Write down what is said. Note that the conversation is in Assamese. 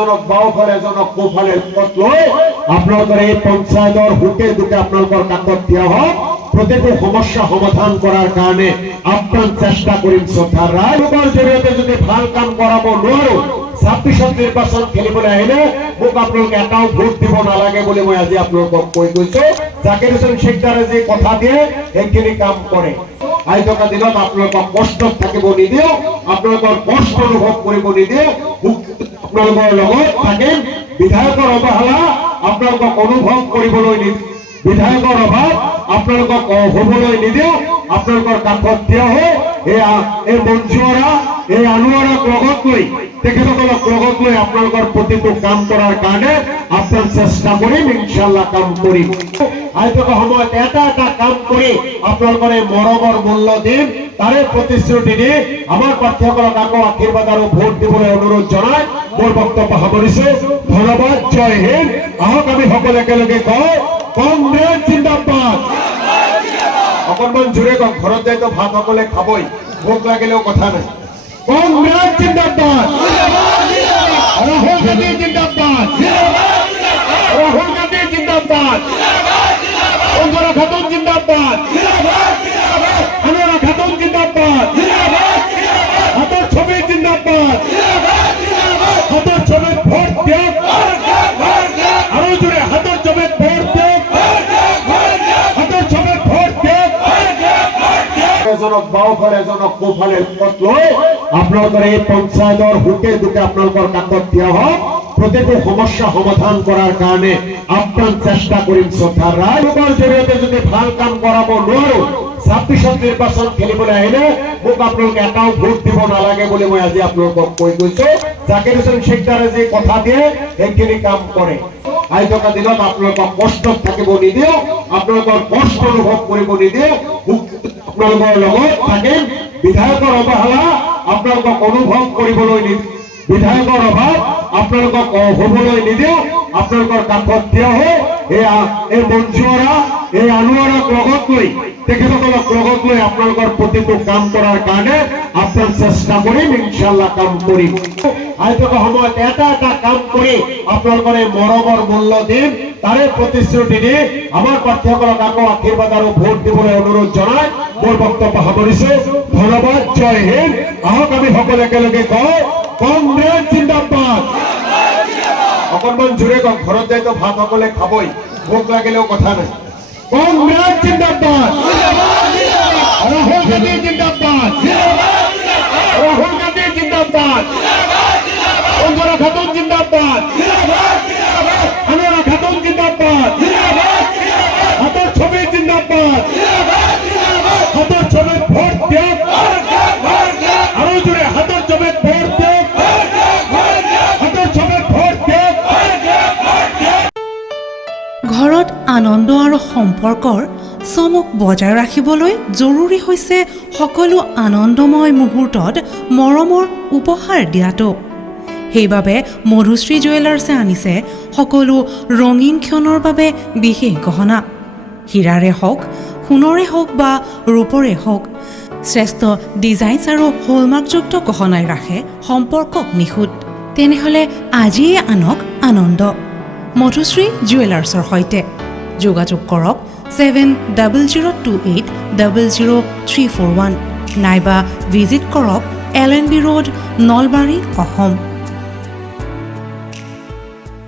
এজনক বাওঁফালে এজনক সোঁফালে পথ লৈ আপোনালোকৰ এই পঞ্চায়তৰ হুকে দুকে আপোনালোকৰ কাকত দিয়া হওক প্ৰতিটো সমস্যা সমাধান কৰাৰ কাৰণে আপ্ৰাণ চেষ্টা কৰিম শ্ৰদ্ধাৰ ৰাইজৰ জৰিয়তে যদি ভাল কাম কৰাব নোৱাৰো 26ত নিৰ্বাচন খেলিবলৈ আহিলে মোক আপোনালোকে এটাও ভোট দিব নালাগে বুলি মই আজি আপোনালোকক কৈ গৈছো জাকিৰ হোসেন শিকদাৰে যে কথা দিয়ে সেইখিনি কাম কৰে আই থকা দিনত আপোনালোকক কষ্টত থাকিব নিদিও আপোনালোকৰ কষ্ট অনুভৱ কৰিব নিদিও আপোনালোকৰ লগত থাকিম বিধায়কৰ অৱহেলা আপোনালোকক অনুভৱ কৰিবলৈ নিদিও বিধায়কৰ অভাৱ আপোনালোকক হ'বলৈ নিদিও আপোনালোকৰ কাষত থিয় হৈ এই মঞ্জুৰা এই আনোৱাৰক লগত লৈ তেখেতসকলক লগত লৈ আপোনালোকৰ প্ৰতিটো কাম কৰাৰ কাৰণে আপ্ৰাণ চেষ্টা কৰিম ইনশাআল্লাহ কাম কৰিম আইতকা সময়ত এটা এটা কাম কৰি আপোনালোকৰ এই মৰমৰ মূল্য দিম তাৰে প্ৰতিশ্ৰুতি দি আমাৰ প্ৰাৰ্থীসকলক আকৌ আশীৰ্বাদ আৰু ভোট দিবলৈ অনুৰোধ জনাই মোৰ বক্তব্য সামৰিছো ধন্যবাদ জয় হিন্দ আহক আমি সকলো একেলগে কওঁ কংগ্ৰেছ জিন্দাবাদ অকণমান জোৰে কওক ঘৰত যাই তো ভাত সকলে খাবই ভোক লাগিলেও কথা নাই কংগ্ৰেছ জিন্দাবাদ রাহুল গান্ধী জিন্দাবাদ রাহুল গান্ধী জিন্দাবাদ অঞ্জনা খাতুন জিন্দাবাদ আনোয়ারা খাতুন জিন্দাবাদ হাতের ছবি জিন্দাবাদ হাতের ছবি ভোট দিয়ক আরো জোরে হাতের ছবি ভোট দিয়ক হাতের ছবি ভোট দিয়ক এজনক বাওঁফালে এজনক সোঁফালে পথ লৈ আপোনালোকৰ এই পঞ্চায়তৰ হুকে দুকে আপোনালোকৰ কাকত দিয়া হওক প্ৰতিটো সমস্যা সমাধান কৰাৰ কাৰণে আপ্ৰাণ চেষ্টা কৰিম শ্ৰদ্ধাৰ ৰাইজৰ জৰিয়তে যদি ভাল কাম কৰাব নোৱাৰো 26ত নিৰ্বাচন খেলিবলৈ আহিলে মোক আপোনালোকে এটাও ভোট দিব নালাগে বুলি মই আজি আপোনালোকক কৈ গৈছো জাকিৰ হোসেন শিকদাৰে যে কথা দিয়ে সেইখিনি কাম কৰে আই থকা দিনত আপোনালোকক কষ্টত থাকিব নিদিও আপোনালোকৰ কষ্ট অনুভৱ কৰিব নিদিও আপোনালোকৰ লগত থাকিম বিধায়কৰ অৱহেলা আপোনালোকক অনুভৱ কৰিবলৈ নিদিও বিধায়কৰ অভাৱ আপোনালোকক হ'বলৈ নিদিও আপোনালোকৰ কাষত থিয় হৈ এই মঞ্জুৰা এই আনোৱাৰক লগত লৈ তেখেতসকলক লগত লৈ আপোনালোকৰ প্ৰতিটো কাম কৰাৰ কাৰণে আপ্ৰাণ চেষ্টা কৰিম ইনশাআল্লাহ কাম কৰিম আইতকা সময়ত এটা এটা কাম কৰি আপোনালোকৰ এই মৰমৰ মূল্য দিম তাৰে প্ৰতিশ্ৰুতি দি আমাৰ প্ৰাৰ্থীসকলক আকৌ আশীৰ্বাদ আৰু ভোট দিবলৈ অনুৰোধ জনাই মোৰ বক্তব্য সামৰিছো ধন্যবাদ জয় হিন্দ আহক আমি সকলো একেলগে কওঁ কংগ্ৰেছ জিন্দাবাদ অকণমান জোৰে কওক ঘৰত যাই তো ভাত সকলে খাবই ভোক লাগিলেও কথা নাই কংগ্ৰেছ জিন্দাবাদ রাহুল গান্ধী জিন্দাবাদ রাহুল গান্ধী জিন্দাবাদ অঞ্জনা খাতুন জিন্দাবাদ আনোয়ারা খাতুন জিন্দাবাদ হাতের ছবি জিন্দাবাদ হাতের ছবি ভোট দিয়ক আরো জোরে হাতের ছবি ভোট দিয়ক হাতের ছবি ভোট দিয়ক ঘৰত আনন্দ আৰু সম্পৰ্কৰ চমক বজাই ৰাখিবলৈ জৰুৰী হৈছে সকলো আনন্দময় মুহূৰ্তত মৰমৰ উপহাৰ দিয়াটো সেইবাবে মধুশ্ৰী জুৱেলাৰ্ছে আনিছে সকলো ৰঙীন ক্ষণৰ বাবে বিশেষ গহনা হীৰাৰে হওক সোণৰে হওক বা ৰূপৰে হওক শ্ৰেষ্ঠ ডিজাইনছ আৰু হলমাৰ্কযুক্ত গহনাই ৰাখে সম্পৰ্কক নিখুঁত তেনেহ'লে আজিয়ে আনক আনন্দ মধুশ্ৰী জুৱেলাৰ্ছৰ সৈতে যোগাযোগ কৰক 7002800341 নাইবা ভিজিট কৰক LNB ৰোড নলবাৰী অসম